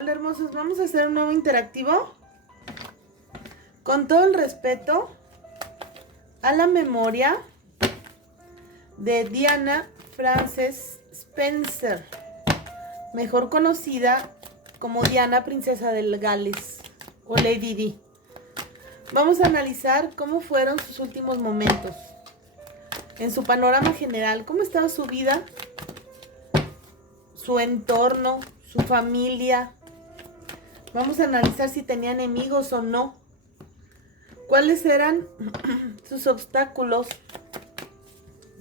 Hola hermosos, vamos a hacer un nuevo interactivo con todo el respeto a la memoria de Diana Frances Spencer, mejor conocida como Diana, princesa de Gales o Lady Di. Vamos a analizar cómo fueron sus últimos momentos, en su panorama general, cómo estaba su vida, su entorno, su familia. Vamos a analizar si tenía enemigos o no. ¿Cuáles eran sus obstáculos?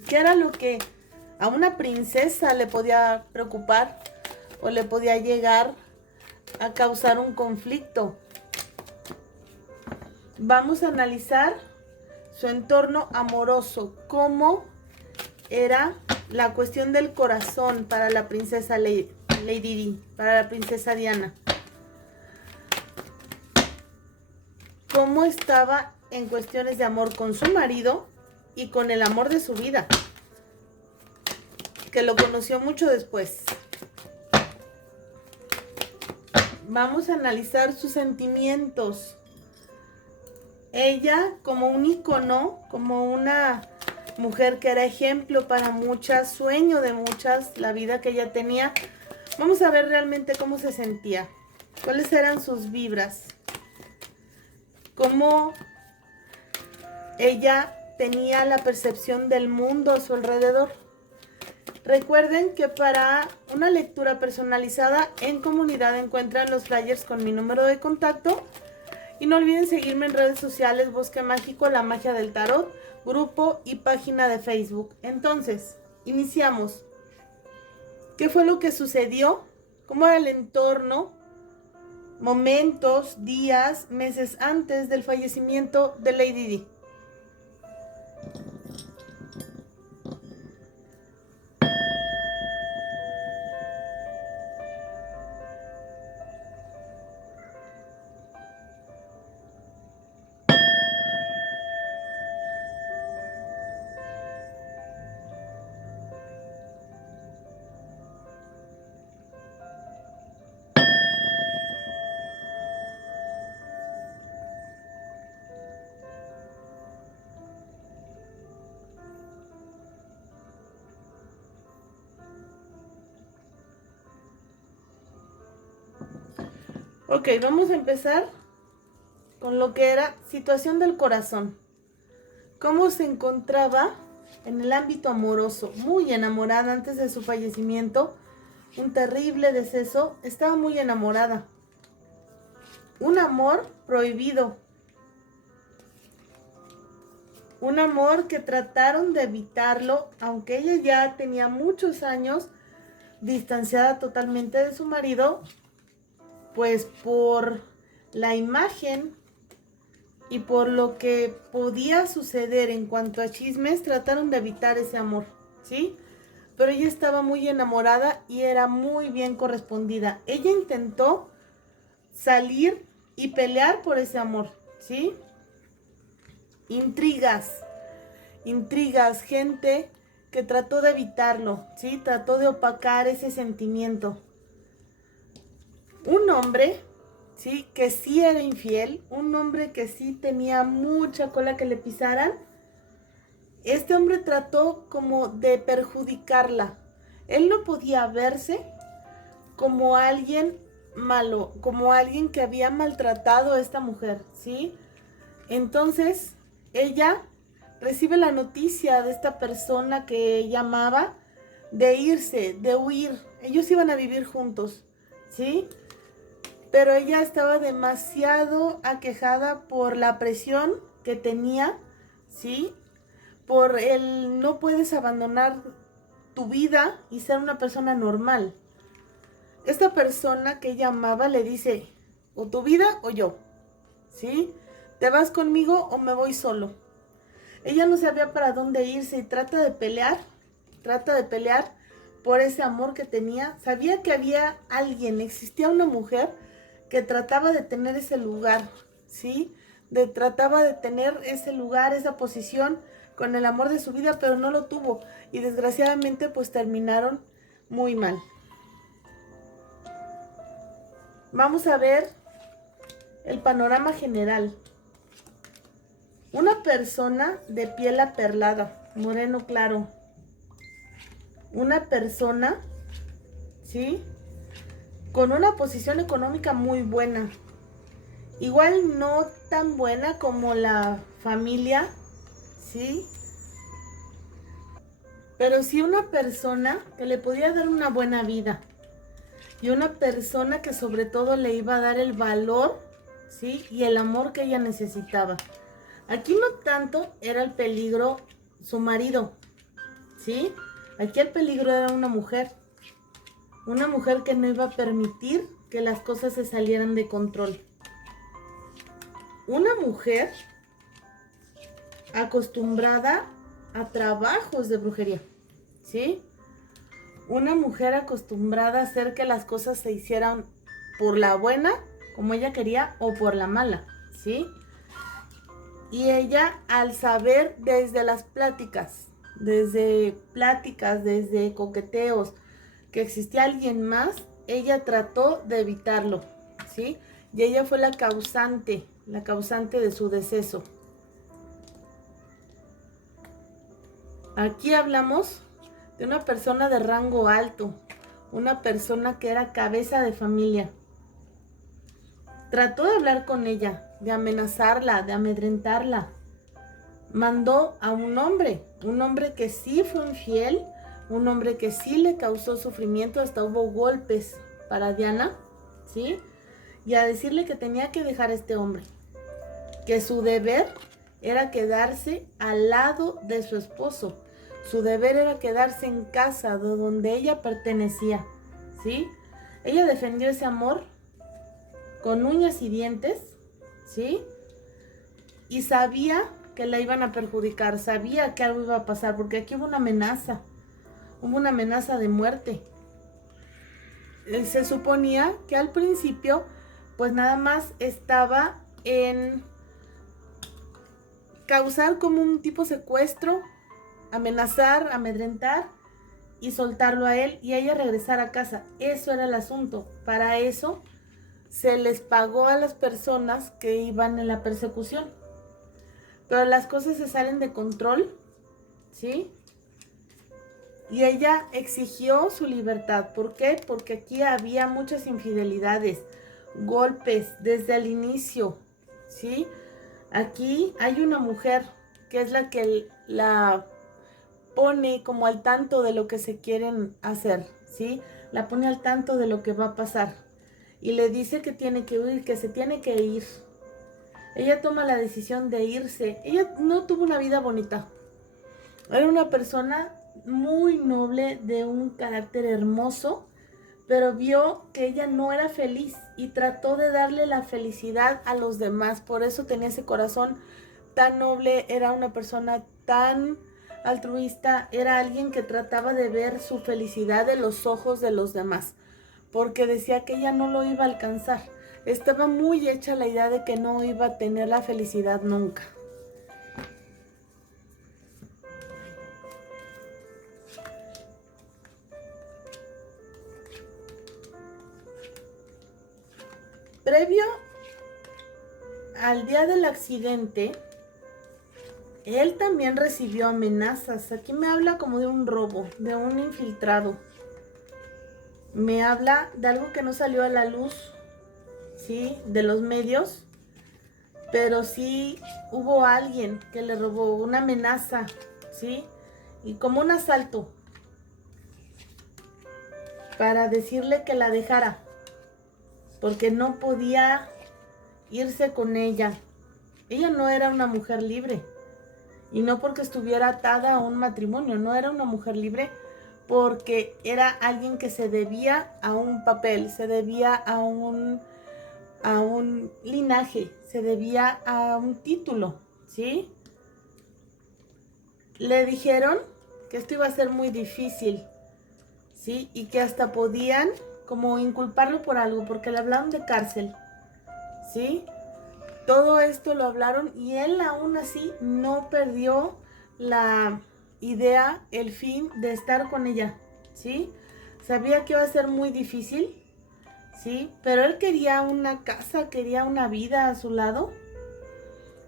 ¿Qué era lo que a una princesa le podía preocupar o le podía llegar a causar un conflicto? Vamos a analizar su entorno amoroso, cómo era la cuestión del corazón para la princesa Lady Di, para la princesa Diana. Cómo estaba en cuestiones de amor con su marido y con el amor de su vida, que lo conoció mucho después. Vamos a analizar sus sentimientos. Ella como un ícono, como una mujer que era ejemplo para muchas, sueño de muchas, la vida que ella tenía. Vamos a ver realmente cómo se sentía, cuáles eran sus vibras, cómo ella tenía la percepción del mundo a su alrededor. Recuerden que para una lectura personalizada en comunidad encuentran los flyers con mi número de contacto. Y no olviden seguirme en redes sociales, Bosque Mágico, La Magia del Tarot, grupo y página de Facebook. Entonces, iniciamos. ¿Qué fue lo que sucedió? ¿Cómo era el entorno? Momentos, días, meses antes del fallecimiento de Lady Di. Ok, vamos a empezar con lo que era situación del corazón. ¿Cómo se encontraba en el ámbito amoroso? Muy enamorada antes de su fallecimiento, un terrible deceso. Estaba muy enamorada. Un amor prohibido. Un amor que trataron de evitarlo, aunque ella ya tenía muchos años distanciada totalmente de su marido, pues por la imagen y por lo que podía suceder en cuanto a chismes, trataron de evitar ese amor, ¿sí? Pero ella estaba muy enamorada y era muy bien correspondida. Ella intentó salir y pelear por ese amor, ¿sí? Intrigas, gente que trató de evitarlo, ¿sí? Trató de opacar ese sentimiento. Un hombre, ¿sí? Que sí era infiel, un hombre que sí tenía mucha cola que le pisaran. Este hombre trató como de perjudicarla. Él no podía verse como alguien malo, como alguien que había maltratado a esta mujer, ¿sí? Entonces, ella recibe la noticia de esta persona que ella amaba de irse, de huir. Ellos iban a vivir juntos, ¿sí? Pero ella estaba demasiado aquejada por la presión que tenía, ¿sí? Por el no puedes abandonar tu vida y ser una persona normal. Esta persona que ella amaba le dice, o tu vida o yo, ¿sí? ¿Te vas conmigo o me voy solo? Ella no sabía para dónde irse y trata de pelear por ese amor que tenía. Sabía que había alguien, existía una mujer que trataba de tener ese lugar, ¿sí? Trataba de tener ese lugar, esa posición con el amor de su vida, pero no lo tuvo. Y desgraciadamente pues terminaron muy mal. Vamos a ver el panorama general. Una persona de piel aperlada, moreno claro. Una persona, ¿sí?, con una posición económica muy buena. Igual no tan buena como la familia, ¿sí? Pero sí una persona que le podía dar una buena vida. Y una persona que sobre todo le iba a dar el valor, ¿sí?, y el amor que ella necesitaba. Aquí no tanto era el peligro su marido, ¿sí? Aquí el peligro era una mujer que no iba a permitir que las cosas se salieran de control. Una mujer acostumbrada a trabajos de brujería, ¿sí? Una mujer acostumbrada a hacer que las cosas se hicieran por la buena, como ella quería, o por la mala, ¿sí? Y ella, al saber desde las pláticas, desde coqueteos, que existía alguien más, ella trató de evitarlo, ¿sí? Y ella fue la causante de su deceso. Aquí hablamos de una persona de rango alto, una persona que era cabeza de familia. Trató de hablar con ella, de amenazarla, de amedrentarla. Mandó a un hombre que sí fue infiel, un hombre que sí le causó sufrimiento, hasta hubo golpes para Diana, ¿sí? Y a decirle que tenía que dejar a este hombre, que su deber era quedarse al lado de su esposo. Su deber era quedarse en casa de donde ella pertenecía, ¿sí? Ella defendió ese amor con uñas y dientes, ¿sí? Y sabía que la iban a perjudicar, sabía que algo iba a pasar, porque aquí hubo una amenaza de muerte. Se suponía que al principio, pues nada más estaba en causar como un tipo secuestro, amenazar, amedrentar y soltarlo a él y a ella regresar a casa. Eso era el asunto. Para eso se les pagó a las personas que iban en la persecución. Pero las cosas se salen de control, ¿sí? Y ella exigió su libertad. ¿Por qué? Porque aquí había muchas infidelidades, golpes desde el inicio, ¿sí? Aquí hay una mujer que es la que la pone como al tanto de lo que se quieren hacer, ¿sí? La pone al tanto de lo que va a pasar. Y le dice que tiene que huir, que se tiene que ir. Ella toma la decisión de irse. Ella no tuvo una vida bonita. Era una persona muy noble, de un carácter hermoso, pero vio que ella no era feliz y trató de darle la felicidad a los demás. Por eso tenía ese corazón tan noble, era una persona tan altruista, era alguien que trataba de ver su felicidad en los ojos de los demás, porque decía que ella no lo iba a alcanzar. Estaba muy hecha la idea de que no iba a tener la felicidad nunca. Previo al día del accidente, él también recibió amenazas. Aquí me habla como de un robo, de un infiltrado. Me habla de algo que no salió a la luz, ¿sí?, de los medios, pero sí hubo alguien que le robó, una amenaza, ¿sí? Y como un asalto para decirle que la dejara, porque no podía irse con ella. Ella no era una mujer libre, y no porque estuviera atada a un matrimonio, no era una mujer libre porque era alguien que se debía a un papel, se debía a un linaje, se debía a un título, ¿sí? Le dijeron que esto iba a ser muy difícil, ¿sí? Y que hasta podían como inculparlo por algo, porque le hablaron de cárcel, ¿sí? Todo esto lo hablaron y él aún así no perdió la idea, el fin de estar con ella, ¿sí? Sabía que iba a ser muy difícil, ¿sí? Pero él quería una casa, quería una vida a su lado.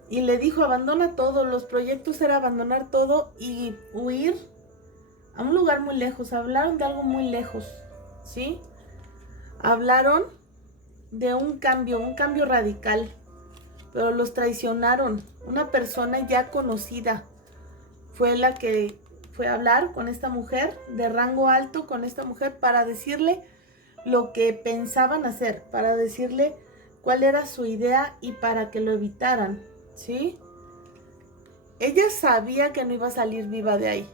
Y le dijo, abandona todo. Los proyectos era abandonar todo y huir a un lugar muy lejos. Hablaron de algo muy lejos, ¿sí? Hablaron de un cambio radical. Pero los traicionaron. Una persona ya conocida fue la que fue a hablar con esta mujer, de rango alto con esta mujer, para decirle lo que pensaban hacer, para decirle cuál era su idea y para que lo evitaran, ¿sí? Ella sabía que no iba a salir viva de ahí.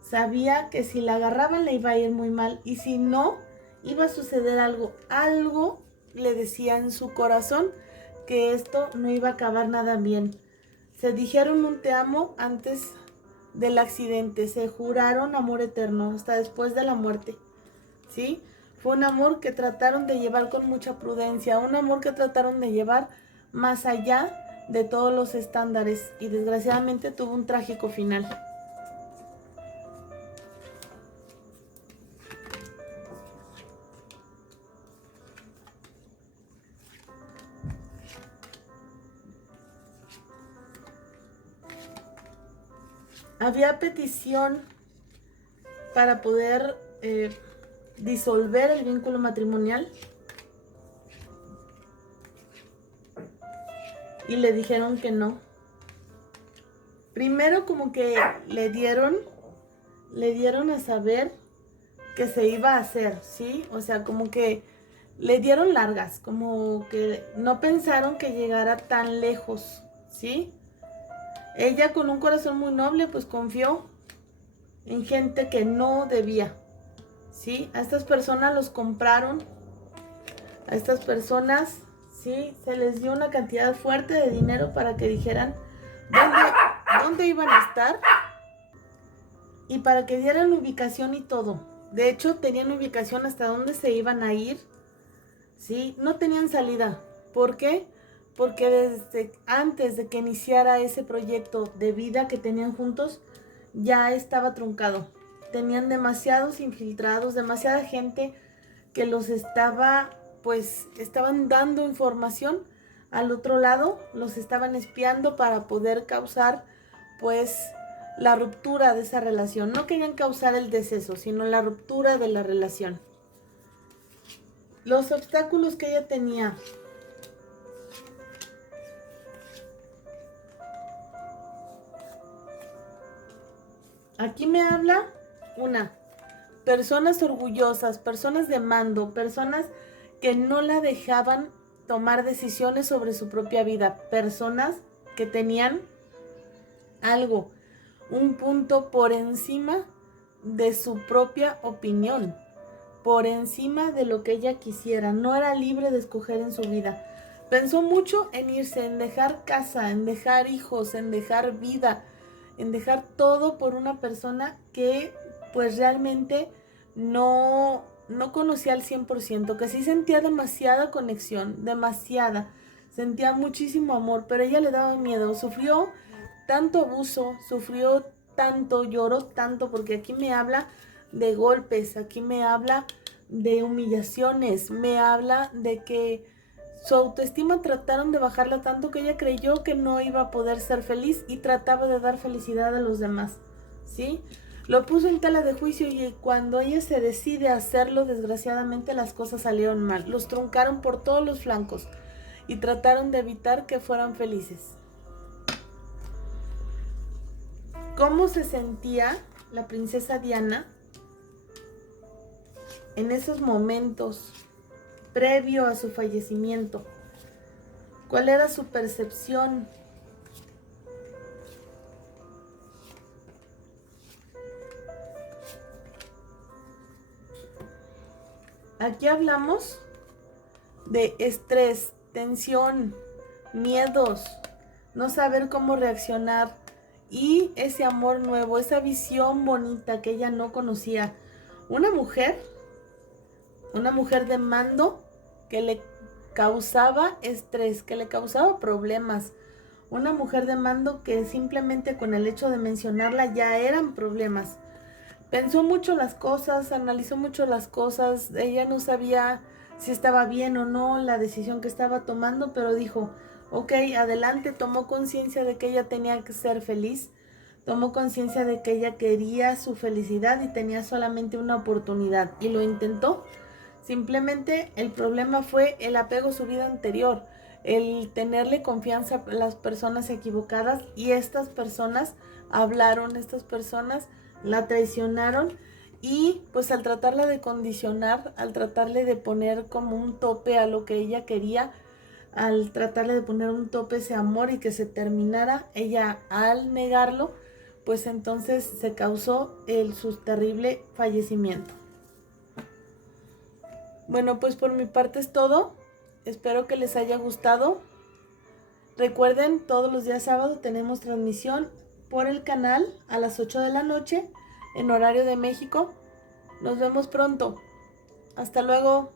Sabía que si la agarraban le iba a ir muy mal y si no, iba a suceder algo. Algo le decía en su corazón que esto no iba a acabar nada bien. Se dijeron un te amo antes del accidente, se juraron amor eterno hasta después de la muerte, ¿sí? Fue un amor que trataron de llevar con mucha prudencia, un amor que trataron de llevar más allá de todos los estándares y desgraciadamente tuvo un trágico final. Había petición para poder disolver el vínculo matrimonial y le dijeron que no. Primero como que le dieron a saber que se iba a hacer, ¿sí? O sea, como que le dieron largas, como que no pensaron que llegara tan lejos, ¿sí? Ella con un corazón muy noble pues confió en gente que no debía, ¿sí? A estas personas los compraron, a estas personas, ¿sí? Se les dio una cantidad fuerte de dinero para que dijeran dónde iban a estar y para que dieran ubicación y todo. De hecho, tenían ubicación hasta dónde se iban a ir, ¿sí? No tenían salida. ¿Por qué? Porque desde antes de que iniciara ese proyecto de vida que tenían juntos, ya estaba truncado. Tenían demasiados infiltrados, demasiada gente que los estaban dando información al otro lado, los estaban espiando para poder causar, pues, la ruptura de esa relación. No querían causar el deceso, sino la ruptura de la relación. Los obstáculos que ella tenía. Aquí me habla personas orgullosas, personas de mando, personas que no la dejaban tomar decisiones sobre su propia vida, personas que tenían algo, un punto por encima de su propia opinión, por encima de lo que ella quisiera, no era libre de escoger en su vida. Pensó mucho en irse, en dejar casa, en dejar hijos, en dejar vida, en dejar todo por una persona que pues realmente no conocía al 100%, que sí sentía demasiada conexión, demasiada, sentía muchísimo amor, pero ella le daba miedo, sufrió tanto abuso, sufrió tanto, lloró tanto, porque aquí me habla de golpes, aquí me habla de humillaciones, me habla de que su autoestima trataron de bajarla tanto que ella creyó que no iba a poder ser feliz y trataba de dar felicidad a los demás, ¿sí? Lo puso en tela de juicio y cuando ella se decide a hacerlo, desgraciadamente las cosas salieron mal. Los truncaron por todos los flancos y trataron de evitar que fueran felices. ¿Cómo se sentía la princesa Diana en esos momentos previo a su fallecimiento? ¿Cuál era su percepción? Aquí hablamos de estrés, tensión, miedos, no saber cómo reaccionar y ese amor nuevo, esa visión bonita que ella no conocía. Una mujer de mando que le causaba estrés, que le causaba problemas. Una mujer de mando que simplemente con el hecho de mencionarla ya eran problemas. Pensó mucho las cosas, analizó mucho las cosas, ella no sabía si estaba bien o no la decisión que estaba tomando, pero dijo, ok, adelante. Tomó conciencia de que ella tenía que ser feliz, tomó conciencia de que ella quería su felicidad y tenía solamente una oportunidad y lo intentó. Simplemente el problema fue el apego a su vida anterior, el tenerle confianza a las personas equivocadas, y estas personas hablaron, estas personas la traicionaron, y pues al tratarla de condicionar, al tratarle de poner como un tope a lo que ella quería, al tratarle de poner un tope a ese amor y que se terminara, ella al negarlo, pues entonces se causó su terrible fallecimiento. Bueno, pues por mi parte es todo. Espero que les haya gustado. Recuerden, todos los días sábado tenemos transmisión por el canal a las 8 de la noche en horario de México. Nos vemos pronto. Hasta luego.